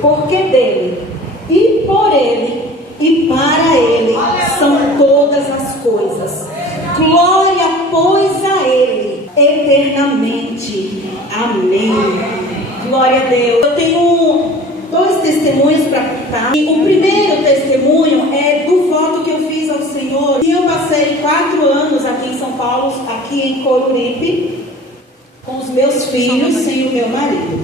porque dele, e por ele, e para ele são todas as coisas. Glória, pois, a ele, eternamente. Amém. Glória a Deus. Eu tenho 2 testemunhos para contar. E o primeiro testemunho é do voto que eu fiz ao Senhor. E eu passei 4 anos aqui em São Paulo, aqui em Coruripe, com os meus filhos e o meu marido.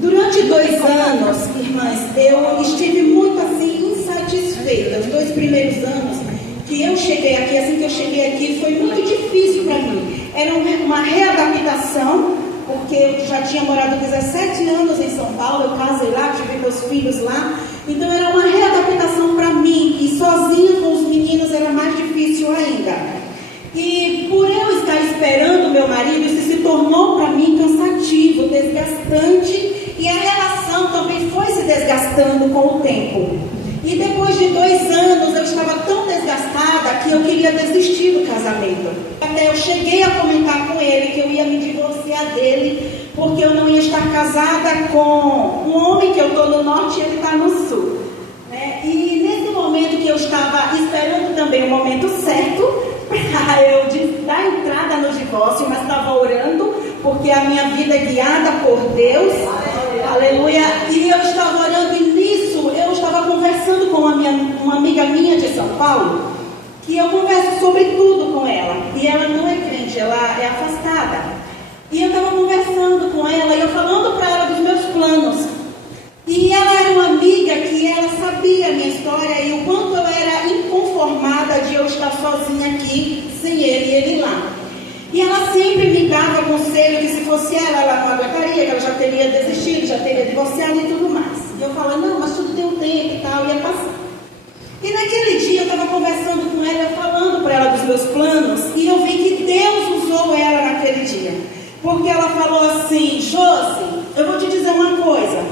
Durante 2 anos, irmãs, eu estive muito assim insatisfeita. Os 2 primeiros anos que eu cheguei aqui, assim que eu cheguei aqui, foi muito difícil para mim. Era uma readaptação, porque eu já tinha morado 17 anos em São Paulo, eu casei lá, tive meus filhos lá. Então era uma readaptação para mim, e sozinha com os meninos era mais difícil ainda. E por eu estar esperando meu marido, isso se tornou para mim cansativo, desgastante, e a relação também foi se desgastando com o tempo. E depois de 2 anos eu estava tão desgastada que eu queria desistir do casamento. Até eu cheguei a comentar com ele que eu ia me divorciar dele, porque eu não ia estar casada com um homem que eu estou no norte e ele está no sul, né? E nesse momento que eu estava esperando também o momento certo para eu dar entrada no divórcio, mas estava orando, porque a minha vida é guiada por Deus, aleluia, e eu estava orando, e nisso eu estava conversando com uma amiga minha de São Paulo, que eu converso sobre tudo com ela, e ela não é crente, ela é afastada, e eu estava conversando com ela, e eu falando para ela dos meus planos, e ela era uma amiga que ela sabia a minha história, e o quanto eu era inconformada de eu estar sozinha aqui, sem ele e ele lá. E ela sempre me dava conselho que se fosse ela não aguentaria, que ela já teria desistido, já teria divorciado e tudo mais. E eu falava, não, mas tudo tem um tempo e tal, ia passar. E naquele dia eu estava conversando com ela, falando para ela dos meus planos, e eu vi que Deus usou ela naquele dia. Porque ela falou assim, Josi, eu vou te dizer uma coisa,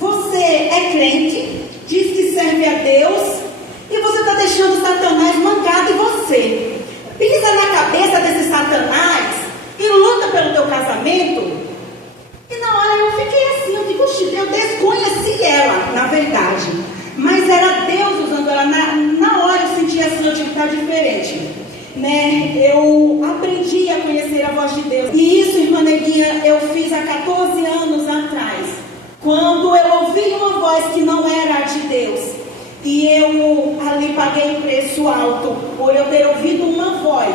você é crente, diz que serve a Deus, e você está deixando Satanás mancado em você. Pisa na cabeça desse Satanás e luta pelo teu casamento. E na hora eu fiquei assim, eu digo, eu desconheci ela, na verdade. Mas era Deus usando ela. Na hora eu senti assim, eu digo, está diferente. Né? Eu aprendi a conhecer a voz de Deus. E isso, irmã Neguinha, eu fiz há 14 anos atrás. Quando eu ouvi uma voz que não era a de Deus. E eu ali paguei um preço alto por eu ter ouvido uma voz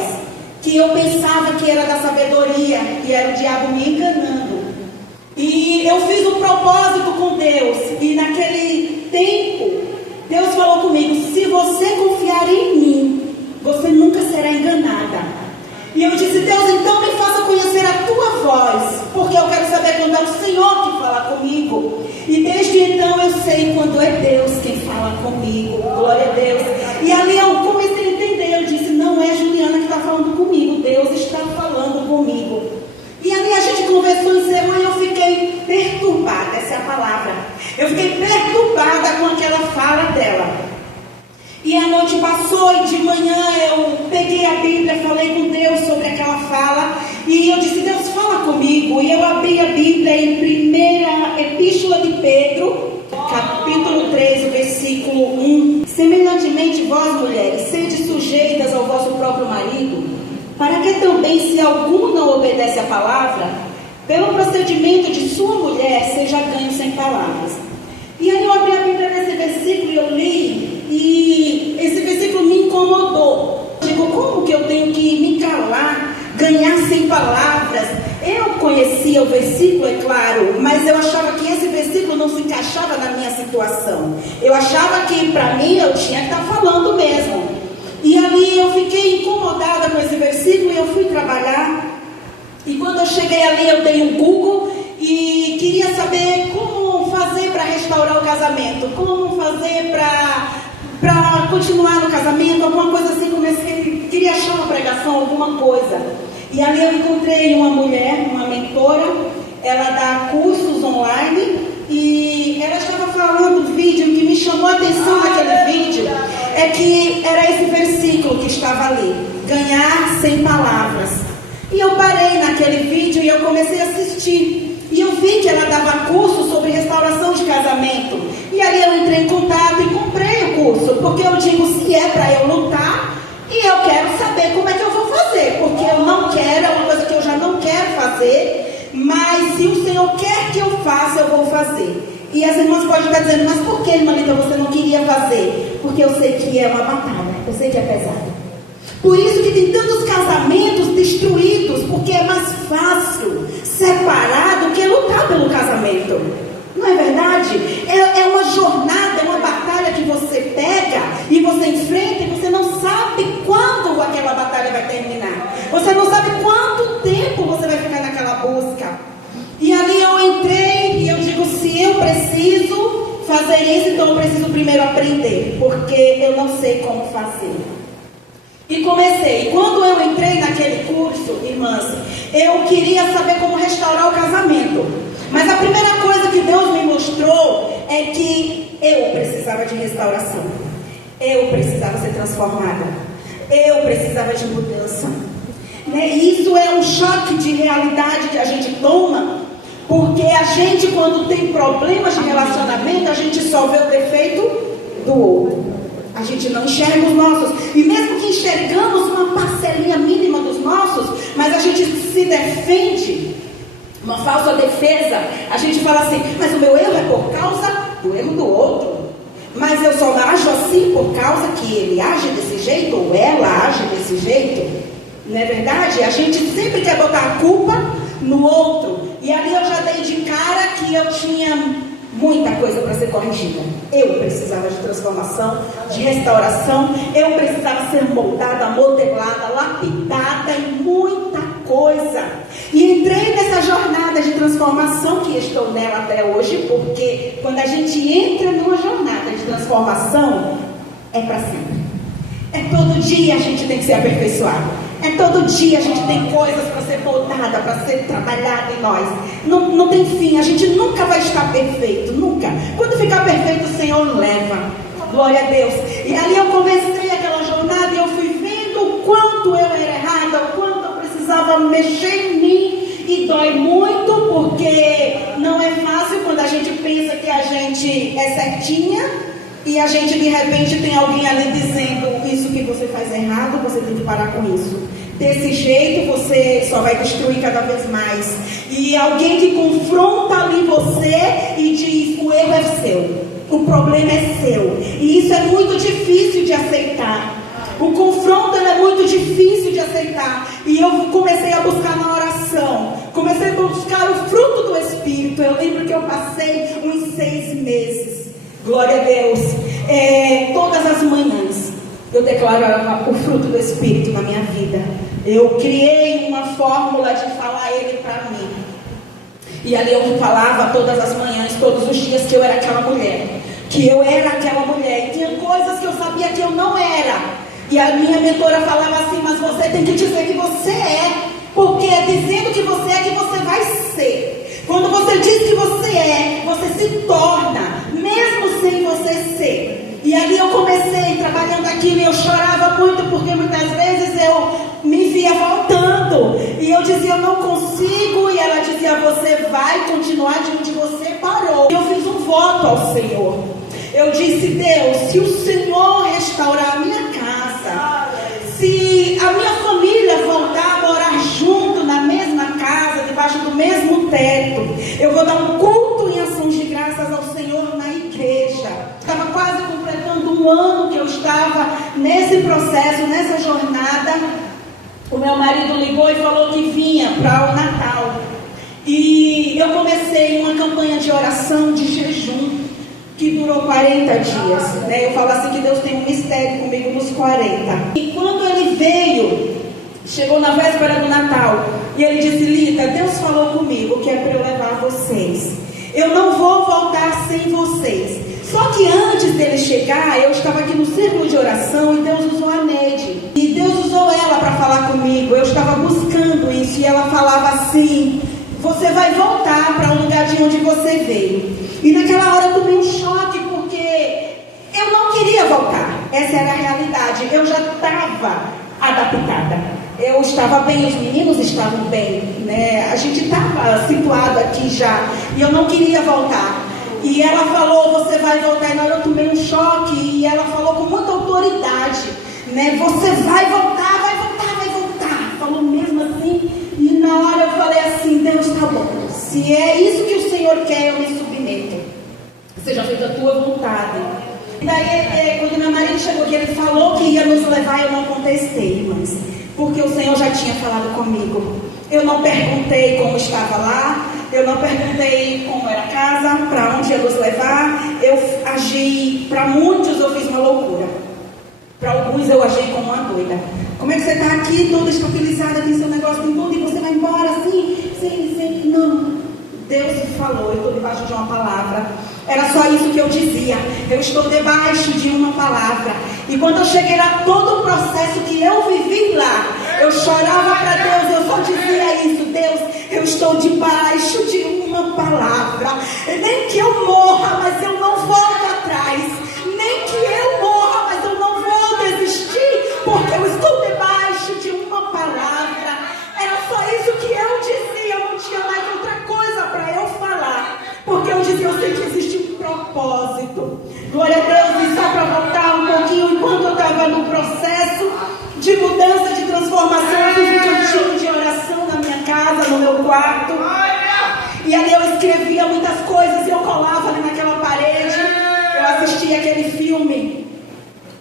que eu pensava que era da sabedoria e era o diabo me enganando. E eu fiz um propósito com Deus, e naquele tempo Deus falou comigo, se você confiar em mim, você nunca será enganada. E eu disse, Deus, então me faça conhecer a tua voz, porque eu quero saber quando é o Senhor que fala comigo. E desde então eu sei quando é Deus quem fala comigo. Glória a Deus. E ali eu comecei a entender. Eu disse, não é Juliana que está falando comigo, Deus está falando comigo. E ali a gente conversou em semana e eu fiquei perturbada, essa é a palavra. Eu fiquei perturbada com aquela fala dela. E a noite passou e de manhã eu peguei a Bíblia, falei com Deus sobre aquela fala. E eu disse, Deus, fala comigo. E eu abri a Bíblia em 1ª Epístola de Pedro, capítulo 3, o versículo 1. Semelhantemente, vós, mulheres, sede sujeitas ao vosso próprio marido, para que também, se algum não obedece à palavra, pelo procedimento de sua mulher, seja ganho sem palavras. E aí eu abri a Bíblia nesse versículo e eu li. E esse versículo me incomodou. Eu digo, como que eu tenho que me calar, ganhar sem palavras? Eu conhecia o versículo, é claro, mas eu achava que esse versículo não se encaixava na minha situação. Eu achava que para mim eu tinha que estar falando mesmo. E ali eu fiquei incomodada com esse versículo e eu fui trabalhar. E quando eu cheguei ali eu dei um Google e queria saber como fazer para restaurar o casamento, como fazer para continuar no casamento, alguma coisa assim. Queria achar uma pregação, alguma coisa. E ali eu encontrei uma mulher, uma mentora, ela dá cursos online e ela estava falando do vídeo que me chamou a atenção naquele vídeo, é que era esse versículo que estava ali, ganhar sem palavras. E eu parei naquele vídeo e eu comecei a assistir. E eu vi que ela dava curso sobre restauração restauração de casamento. E aí eu entrei em contato e comprei o curso, porque eu digo, se é para eu lutar, e eu quero saber como é que eu vou fazer, porque eu não quero, é uma coisa que eu já não quero fazer, mas se o Senhor quer que eu faça, eu vou fazer. E as irmãs podem estar dizendo, mas por que, irmã Lita, você não queria fazer? Porque eu sei que é uma batalha, eu sei que é pesado. Por isso que tem tantos casamentos destruídos, porque é mais fácil separar do que lutar pelo casamento. Não é verdade? É uma jornada, é uma batalha que você pega e você enfrenta e você não sabe quando aquela batalha vai terminar. Você não sabe quanto tempo você vai ficar naquela busca. E ali eu entrei e eu digo, se eu preciso fazer isso, então eu preciso primeiro aprender, porque eu não sei como fazer. E comecei. Quando eu entrei naquele curso, irmãs, eu queria saber como restaurar o casamento. Mas a primeira coisa que Deus me mostrou é que eu precisava de restauração. Eu precisava ser transformada. Eu precisava de mudança. E isso é um choque de realidade que a gente toma, porque a gente, quando tem problemas de relacionamento, a gente só vê o defeito do outro. A gente não enxerga os nossos. E mesmo que enxergamos uma parcelinha mínima dos nossos, mas a gente se defende, uma falsa defesa. A gente fala assim, mas o meu erro é por causa do erro do outro. Mas eu só ajo assim por causa que ele age desse jeito, ou ela age desse jeito. Não é verdade? A gente sempre quer botar a culpa no outro. E ali eu já dei de cara que eu tinha muita coisa para ser corrigida. Eu precisava de transformação, de restauração. Eu precisava ser moldada, modelada, lapidada e muita coisa. E entrei nessa jornada de transformação que estou nela até hoje, porque quando a gente entra numa jornada de transformação, é para sempre. É todo dia a gente tem que ser aperfeiçoado. É todo dia a gente tem coisas para ser voltada, para ser trabalhada em nós. Não tem fim, a gente nunca vai estar perfeito, nunca. Quando ficar perfeito, o Senhor leva. Glória a Deus. E ali eu comecei aquela jornada e eu fui vendo o quanto eu era errada, o quanto eu precisava mexer em mim. E dói muito, porque não é fácil quando a gente pensa que a gente é certinha e a gente de repente tem alguém ali dizendo, isso que você faz errado, você tem que parar com isso. Desse jeito você só vai destruir cada vez mais. E alguém que confronta ali você e diz, o erro é seu, o problema é seu. E isso é muito difícil de aceitar. O confronto é muito difícil de aceitar. E eu comecei a buscar na oração, comecei a buscar o fruto do Espírito. Eu lembro que eu passei uns 6 meses, glória a Deus, todas as manhãs eu declarava o fruto do Espírito na minha vida. Eu criei uma fórmula de falar ele para mim. E ali eu falava todas as manhãs, todos os dias, que eu era aquela mulher. Que eu era aquela mulher. E tinha coisas que eu sabia que eu não era. E a minha mentora falava assim, mas você tem que dizer que você é. Porque é dizendo que você é que você vai ser. Quando você diz que você é, você se torna, mesmo sem você ser. E ali eu comecei trabalhando aquilo e eu chorava muito, porque muitas vezes eu me via voltando. E eu dizia, eu não consigo. E ela dizia, você vai continuar de onde você parou. E eu fiz um voto ao Senhor. Eu disse, Deus, se o Senhor restaurar a minha casa, se a minha família voltar a morar junto na mesma casa, debaixo do mesmo teto, eu vou dar um culto em ações de graças ao Senhor na igreja. Estava quase completando um ano que eu estava nesse processo, nessa jornada. O meu marido ligou e falou que vinha para o Natal. E eu comecei uma campanha de oração, de jejum, que durou 40 dias, né? Eu falo assim que Deus tem um mistério comigo nos 40. E quando ele veio, chegou na véspera do Natal, e ele disse, Lita, Deus falou comigo que é para eu levar vocês. Eu não vou voltar sem vocês. Só que antes dele chegar, eu estava aqui no círculo de oração e Deus usou a Neide. E Deus usou ela para falar comigo. Eu estava buscando isso e ela falava assim, você vai voltar para o lugar de onde você veio. E naquela hora eu tomei um choque, porque eu não queria voltar. Essa era a realidade. Eu já estava adaptada. Eu estava bem, os meninos estavam bem, né? A gente estava situado aqui já. E eu não queria voltar. E era falou, você vai voltar. E na hora eu tomei um choque. E ela falou com muita autoridade, né? Você vai voltar, vai voltar, vai voltar. Falou mesmo assim. E na hora eu falei assim, Deus, tá bom. Se é isso que o Senhor quer, eu me submeto. Seja feita a tua vontade. E daí, quando meu marido chegou aqui, ele falou que ia nos levar, eu não contestei, irmãs. Porque o Senhor já tinha falado comigo. Eu não perguntei como estava lá. Eu não perguntei como era a casa, para onde ia nos levar. Eu agi, para muitos eu fiz uma loucura. Para alguns eu agi como uma doida. Como é que você está aqui, toda estabilizada, tem seu negócio em tudo, e você vai embora assim? Sim, não. Deus falou, eu estou debaixo de uma palavra. Era só isso que eu dizia. Eu estou debaixo de uma palavra. E quando eu cheguei lá, todo o processo que eu vivi lá, eu chorava para Deus, eu só dizia isso: Deus, eu estou debaixo de uma palavra. Nem que eu morra, mas eu não volto atrás. Nem que eu morra, mas eu não vou desistir, porque eu estou debaixo de uma palavra. Era só isso que eu dizia, eu não tinha mais outra coisa para eu falar, porque eu dizia, eu sei que existe um propósito. Glória a Deus. E só para voltar um pouquinho, enquanto eu estava no processo de mudança, de transformação, eu fiz um cantinho de oração na minha casa, no meu quarto, e ali eu escrevia muitas coisas, e eu colava ali naquela parede. Eu assistia aquele filme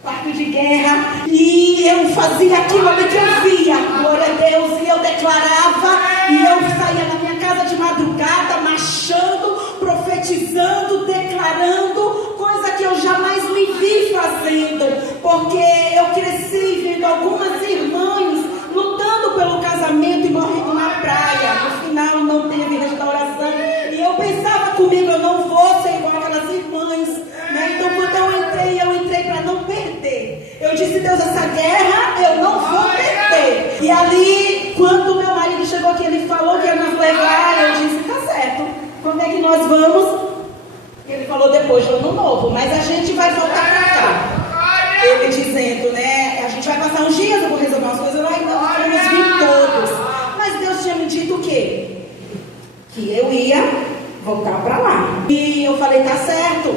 Quarto de Guerra, e eu fazia aquilo ali que eu via, glória a Deus, e eu declarava, e eu saía da minha casa de madrugada, marchando, profetizando, declarando, coisa que eu jamais me vi fazendo, porque eu cresci vendo algumas irmãs lutando pelo casamento e morrendo na praia. No final não teve restauração, e eu pensava comigo, eu não vou ser igual aquelas irmãs, né? Então quando eu entrei para não perder. Eu disse, Deus, essa guerra eu não vou perder. E ali, quando meu marido chegou aqui, ele falou que ia nos levar, eu disse, tá certo, quando é que nós vamos? Ele falou, depois do ano novo, mas a gente vai voltar para cá. Ele dizendo, né, a gente vai passar uns dias, eu vou resolver umas coisas lá, então nós vamos vir todos. Mas Deus tinha me dito o quê? Que eu ia voltar para lá. E eu falei, tá certo.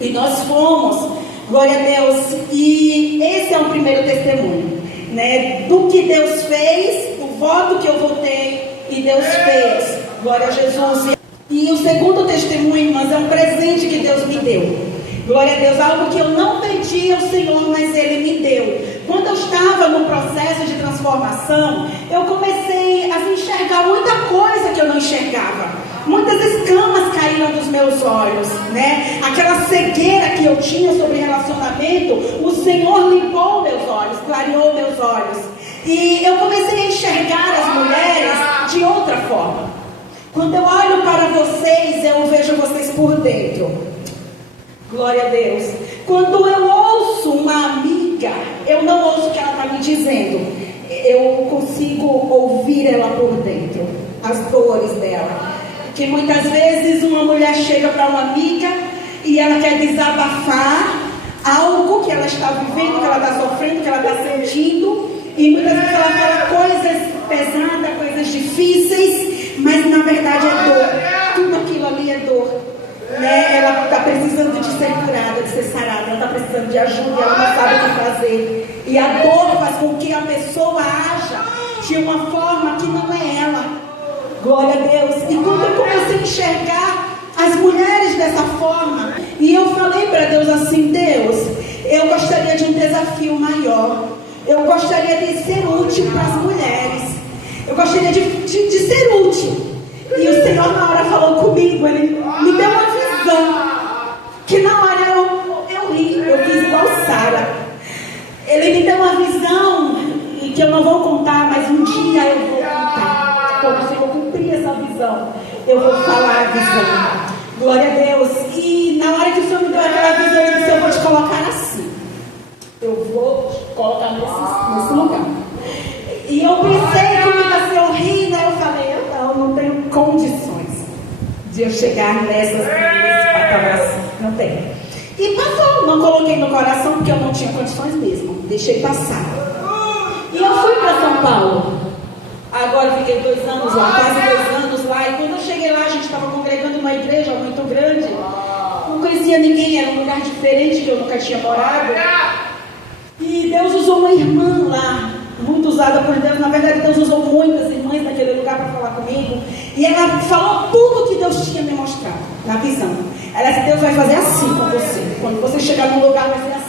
E nós fomos, glória a Deus. E esse é o primeiro testemunho, né, do que Deus fez, o voto que eu votei e Deus fez, glória a Jesus. E o segundo testemunho, irmãs, é um presente que Deus me deu. Glória a Deus, algo que eu não pedi ao Senhor, mas Ele me deu. Quando eu estava no processo de transformação, eu comecei a enxergar muita coisa que eu não enxergava. Muitas escamas caíram dos meus olhos, né? Aquela cegueira que eu tinha sobre relacionamento, o Senhor limpou meus olhos, clareou meus olhos. E eu comecei a enxergar as mulheres de outra forma. Quando eu olho para vocês, eu vejo vocês por dentro. Glória a Deus. Quando eu ouço uma amiga, eu não ouço o que ela está me dizendo. Eu consigo ouvir ela por dentro, as dores dela. Que muitas vezes uma mulher chega para uma amiga e ela quer desabafar algo que ela está vivendo, que ela está sofrendo, que ela está sentindo. E muitas vezes ela fala coisas pesadas, coisas difíceis, mas na verdade é dor. Tudo aquilo ali é dor. Né? Ela está precisando de ser curada, de ser sarada, ela está precisando de ajuda, ela não sabe o que fazer. E a dor faz com que a pessoa haja de uma forma que não é ela. Glória a Deus. E quando eu comecei a enxergar as mulheres dessa forma, e eu falei para Deus assim, Deus, eu gostaria de um desafio maior. Eu gostaria de ser útil para as mulheres. Eu gostaria de ser útil. E o Senhor na hora falou comigo, Ele me deu uma visão, que na hora eu ri, eu fiz igual Sara. Ele me deu uma visão, e que eu não vou contar, mas um dia eu vou contar. Quando o Senhor cumprir essa visão, eu vou falar a visão. Glória a Deus. E na hora que o Senhor me deu aquela visão, Ele disse, eu vou te colocar assim. Eu vou te colocar nesse lugar. E eu pensei comigo assim, eu ri, né? Eu falei, eu não tenho condições de eu chegar nesse patamar assim. Não tenho. E passou, não coloquei no coração porque eu não tinha condições mesmo. Deixei passar. E eu fui para São Paulo. Agora eu fiquei 2 anos lá, quase 2 anos lá. E quando eu cheguei lá, a gente estava congregando numa igreja muito grande. Um conhecia ninguém, era um lugar diferente que eu nunca tinha morado. E Deus usou uma irmã lá, muito usada por Deus. Na verdade, Deus usou muitas irmãs naquele lugar para falar comigo. E ela falou tudo que Deus tinha me mostrado na visão. Ela disse: Deus vai fazer assim com você. Quando você chegar num lugar, vai ser assim.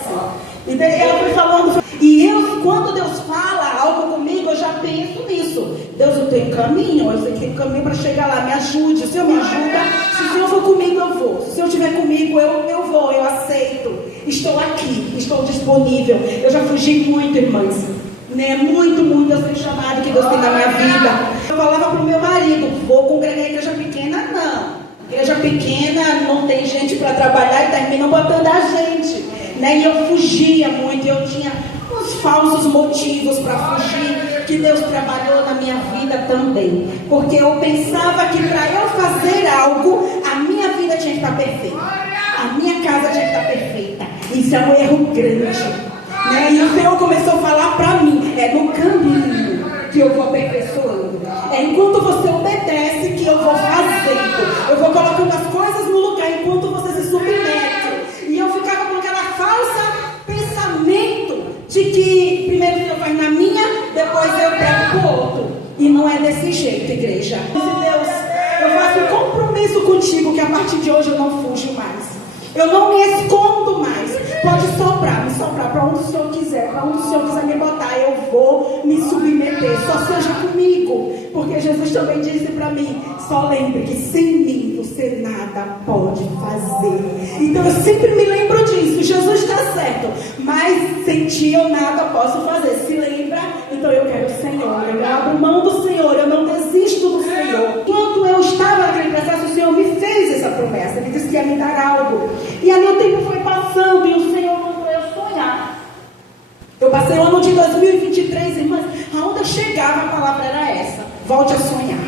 E ela foi falando. E eu, quando Deus fala algo comigo, eu já penso nisso. Deus, eu tenho caminho, eu sei que tem caminho para chegar lá. Me ajude. O Senhor me ajuda. Se o Senhor for comigo, eu vou. Se o Senhor estiver comigo, eu vou, eu aceito. Estou aqui, estou disponível. Eu já fugi muito, irmãs. Né? Muito eu sei o chamado que Deus tem na minha vida. Eu falava para o meu marido: vou congregar a igreja pequena? Não. Igreja pequena não tem gente para trabalhar e terminam botando a gente. Né? E eu fugia muito, eu tinha uns falsos motivos para fugir, que Deus trabalhou na minha vida também. Porque eu pensava que para eu fazer algo, a minha vida tinha que estar perfeita. A minha casa tinha que estar perfeita. Isso é um erro grande. Né? E o Senhor começou a falar para mim: é no caminho que eu vou aperfeiçoando. É enquanto você obedece que eu vou fazendo. Eu vou colocando as coisas no lugar enquanto você se submete. E eu ficava com aquela falsa pensamento de que primeiro o Senhor faz na minha, depois eu pego pro outro. E não é desse jeito, igreja. Deus, eu faço um compromisso contigo que a partir de hoje eu não fujo mais. Eu não me escondo mais. Pode me soprar para onde o Senhor quiser, para onde o Senhor quiser me botar, eu vou me submeter. Só seja comigo, porque Jesus também disse para mim: só lembre que sem mim você nada pode fazer. Então eu sempre me lembro disso. Jesus está certo, mas sem ti eu nada posso fazer. Se lembra? Então eu quero o Senhor, eu abro mão do Senhor, eu não desisto do Senhor. Enquanto eu estava naquele processo, o Senhor me fez essa promessa. Ele disse que ia me dar algo. E ali o tempo foi passando e o Senhor mandou eu sonhar. Eu passei o ano de 2023, irmãs, aonde eu chegava a palavra era essa: volte a sonhar.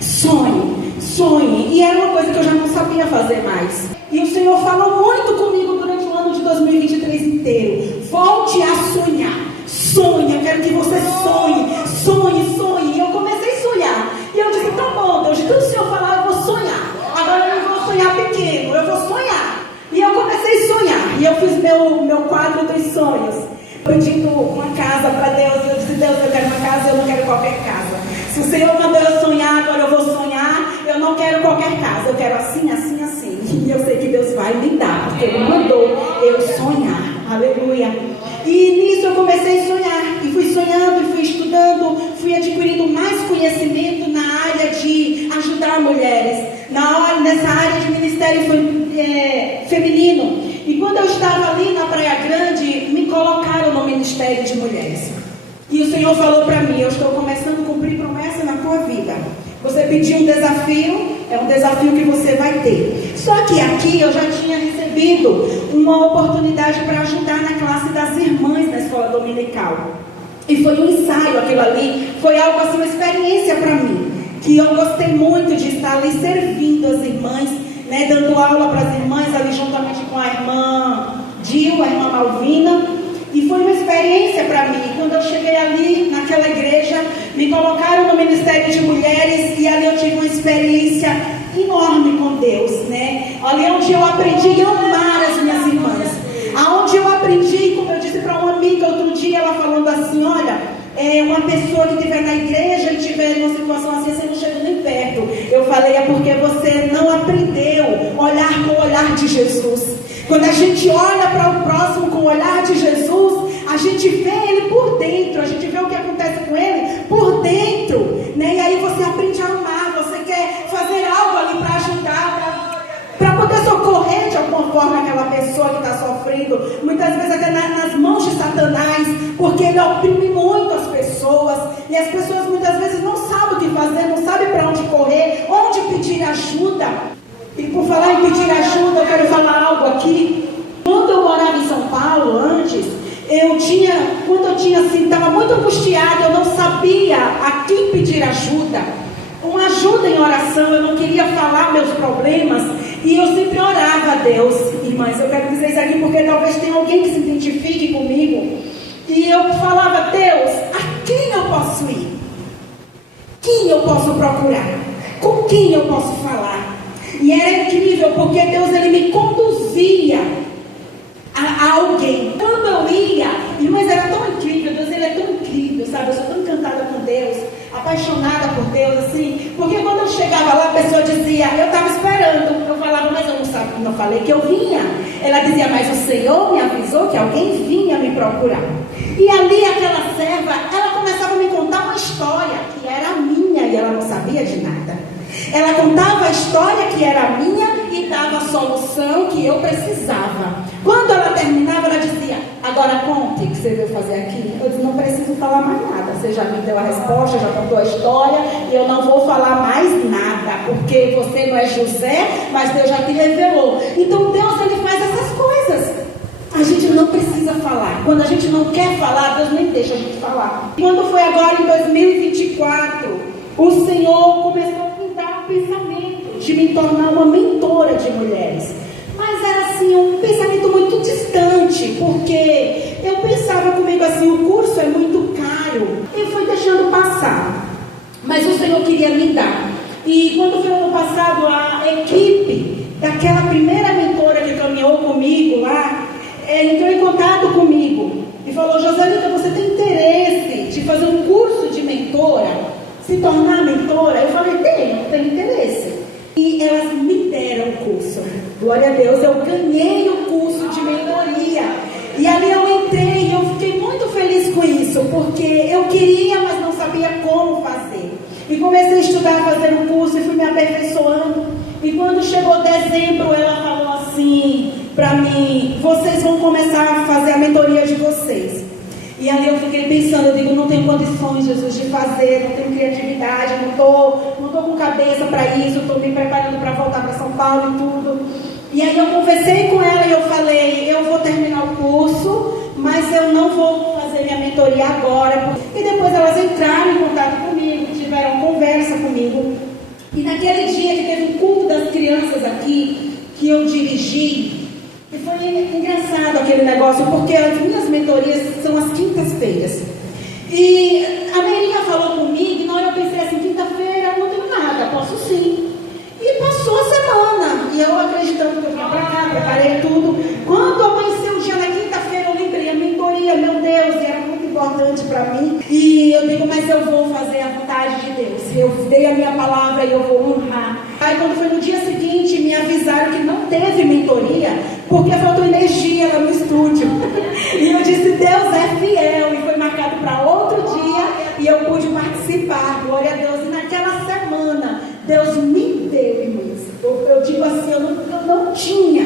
Sonhe. E era uma coisa que eu já não sabia fazer mais. E o Senhor falou muito comigo durante o ano de 2023 inteiro: volte a sonhar. Sonhe, eu quero que você sonhe. E eu comecei a sonhar. E eu disse: tá bom, Deus, de tudo o Senhor falar, eu vou sonhar. Agora eu não vou sonhar pequeno, eu vou sonhar. E eu comecei a sonhar. E eu fiz meu quadro dos sonhos, pedindo uma casa para Deus. Eu disse: Deus, eu quero uma casa, eu não quero qualquer casa. Se o Senhor mandou eu sonhar, agora eu vou sonhar. Eu não quero qualquer casa, eu quero assim. E eu sei que Deus vai me dar, porque Ele mandou eu sonhar. Aleluia. E nisso eu comecei a sonhar. E fui sonhando, e fui estudando, fui adquirindo mais conhecimento na área de ajudar mulheres, nessa área de ministério feminino. E quando eu estava ali na Praia Grande, me colocaram no ministério de mulheres. E o Senhor falou para mim: eu estou começando a cumprir promessa na tua vida. Você pediu um desafio, é um desafio que você vai ter. Só que aqui eu já tinha recebido uma oportunidade para ajudar na classe das irmãs na escola dominical. E foi um ensaio aquilo ali, foi algo assim, uma experiência para mim, que eu gostei muito de estar ali servindo as irmãs, né, dando aula para as irmãs ali juntamente com a irmã Dil, a irmã Malvina. E foi uma experiência para mim. Quando eu cheguei ali naquela igreja, me colocaram no Ministério de Mulheres e ali eu tive uma experiência enorme com Deus, né? Ali onde eu aprendi a amar as minhas irmãs. Aonde eu aprendi, como eu disse para uma amiga outro dia, ela falando assim: olha, uma pessoa que estiver na igreja e estiver numa situação assim, você não chega nem perto. Eu falei: é porque você não aprendeu a olhar com o olhar de Jesus. Quando a gente olha para o próximo com o olhar de Jesus, a gente vê ele por dentro, a gente vê o que acontece com ele por dentro, né? E aí você aprende a amar, você quer fazer algo ali para ajudar, para poder socorrer de alguma forma aquela pessoa que está sofrendo, muitas vezes até nas mãos de Satanás, porque ele oprime muito as pessoas, e as pessoas muitas vezes não sabem o que fazer, não sabem para onde correr, onde pedir ajuda. E por falar em pedir ajuda, eu quero falar algo aqui. Quando eu morava em São Paulo, antes, quando eu tinha assim, estava muito angustiada, eu não sabia a quem pedir ajuda. Uma ajuda em oração, eu não queria falar meus problemas, e eu sempre orava a Deus. Irmãs, eu quero dizer isso aqui porque talvez tenha alguém que se identifique comigo. E eu falava: Deus, a quem eu posso ir? Quem eu posso procurar? Com quem eu posso falar? E era incrível, porque Deus, Ele me conduzia pedia a alguém. Quando eu ia, irmãs, era tão incrível, Deus, ele é tão incrível, sabe? Eu sou tão encantada com Deus, apaixonada por Deus, assim, porque quando eu chegava lá, a pessoa dizia, eu estava esperando, eu falava, mas eu não sabia, como eu falei, que eu vinha. Ela dizia, mas o Senhor me avisou que alguém vinha me procurar. E ali, aquela serva, ela começava a me contar uma história que era minha e ela não sabia de nada. Ela contava a história que era minha e dava a solução que eu precisava. Quando ela terminava, ela dizia, agora conte o que você veio fazer aqui. Eu disse, não preciso falar mais nada. Você já me deu a resposta, já contou a história, e eu não vou falar mais nada, porque você não é José, mas Deus já te revelou. Então Deus, ele faz essas coisas. A gente não precisa falar. Quando a gente não quer falar, Deus nem deixa a gente falar. Quando foi agora em 2024, o Senhor começou a me dar um pensamento de me tornar uma mentora de mulheres. Mas era assim, um pensamento muito distante, porque eu pensava comigo assim, o curso é muito caro. E fui deixando passar. Mas o Senhor queria me dar. E quando foi ano passado, a equipe daquela primeira mentora que caminhou comigo lá, entrou em contato comigo e falou, Joselita, você tem interesse de fazer um curso de mentora? Se tornar mentora? Eu falei, tenho interesse. E elas me deram o curso. Glória a Deus, eu ganhei o curso de mentoria. E ali eu entrei e eu fiquei muito feliz com isso, porque eu queria, mas não sabia como fazer. E comecei a estudar, a fazer o curso e fui me aperfeiçoando. E quando chegou dezembro, ela falou assim para mim, vocês vão começar a fazer a mentoria de vocês. E ali eu fiquei pensando, eu digo, não tenho condições, Jesus, de fazer, não tenho criatividade, não tô com cabeça para isso, estou me preparando para voltar para São Paulo e tudo. E aí eu conversei com ela e eu falei, eu vou terminar o curso, mas eu não vou fazer minha mentoria agora. E depois elas entraram em contato comigo, tiveram conversa comigo. E naquele dia que teve um culto das crianças aqui, que eu dirigi, e foi engraçado aquele negócio, porque as minhas mentorias são às quintas-feiras. E a Meirinha falou comigo, e na hora eu pensei assim, quinta-feira eu não tenho nada, posso sim. E passou a semana, e eu acreditando que eu vinha pra cá, preparei tudo. Quando amanheceu o dia na quinta-feira, eu lembrei a mentoria, meu Deus, e era muito importante para mim. E eu digo, mas eu vou fazer a vontade de Deus. Eu dei a minha palavra e eu vou honrar. Aí quando foi no dia seguinte, me avisaram que não teve mentoria, porque faltou energia lá no estúdio. E eu disse, Deus é fiel. E foi marcado para outro dia, e eu pude participar, glória a Deus. E naquela semana, Deus me deu, irmãos. Eu digo assim, eu não tinha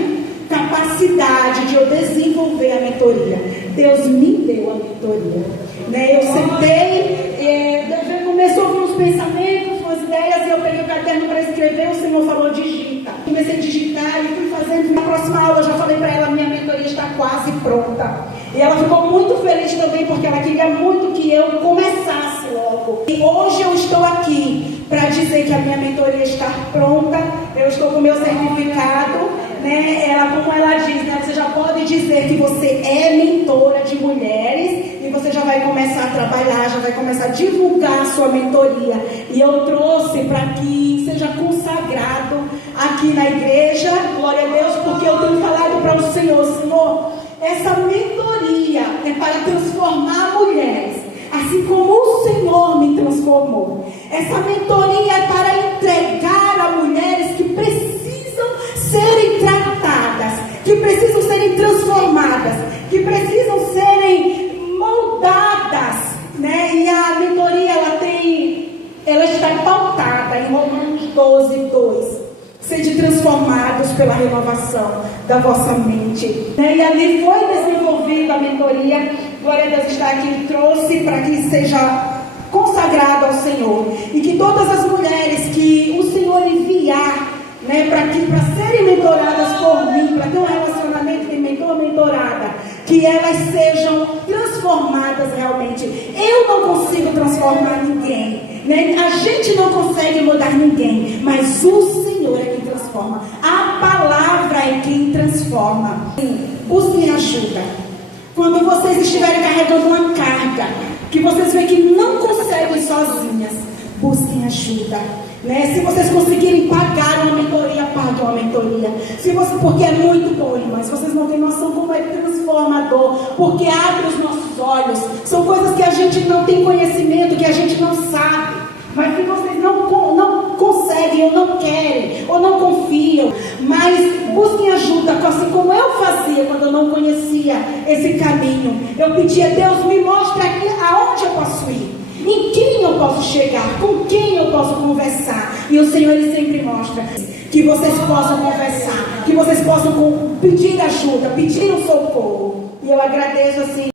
capacidade de eu desenvolver a mentoria. Deus me deu a mentoria. Né? Eu sentei, Deus começou a vir uns pensamentos, umas ideias, e eu peguei o caderno para escrever, o Senhor falou, digita. Comecei a digitar e fui fazendo. Na próxima aula eu já falei para ela, minha mentoria está quase pronta. E ela ficou muito feliz também, porque ela queria muito que eu começasse logo. E hoje eu estou aqui para dizer que a minha mentoria está pronta. Eu estou com o meu certificado, né? Como ela diz, né? Você já pode dizer que você é mentora de mulheres e você já vai começar a trabalhar, já vai começar a divulgar a sua mentoria. E eu trouxe para que seja consagrado aqui na igreja, glória a Deus, porque eu tenho falado para o Senhor, essa mentoria é para transformar mulheres, assim como o Senhor me transformou. Essa mentoria é para entregar a mulheres que precisam serem tratadas, que precisam serem transformadas, que precisam serem moldadas, né? E a mentoria, ela está pautada em Romanos 12:2. Sede transformados pela renovação da vossa mente. E ali foi desenvolvida a mentoria. Glória a Deus, está aqui, trouxe para que seja consagrado ao Senhor. E que todas as mulheres que o Senhor enviar, né, para serem mentoradas por mim, para ter um relacionamento de mentor-mentorada, que elas sejam transformadas realmente. Eu não consigo transformar ninguém, né? A gente não consegue mudar ninguém, mas o Senhor é quem transforma. A palavra é quem transforma. Busquem ajuda. Quando vocês estiverem carregando uma carga, que vocês veem que não conseguem sozinhas, busquem ajuda. Né? Se vocês conseguirem pagar uma mentoria, paguem uma mentoria. Porque é muito bom, irmãs. Vocês não têm noção como é transformador. Porque abre os nossos olhos. São coisas que a gente não tem conhecimento, que a gente não sabe. Mas que vocês não conseguem, ou não querem, ou não confiam. Mas busquem ajuda, assim como eu fazia quando eu não conhecia esse caminho. Eu pedia: Deus, me mostra aqui aonde eu posso ir. Em quem eu posso chegar? Com quem eu posso conversar? E o Senhor, Ele sempre mostra que vocês possam conversar, que vocês possam pedir ajuda, pedir um socorro. E eu agradeço assim.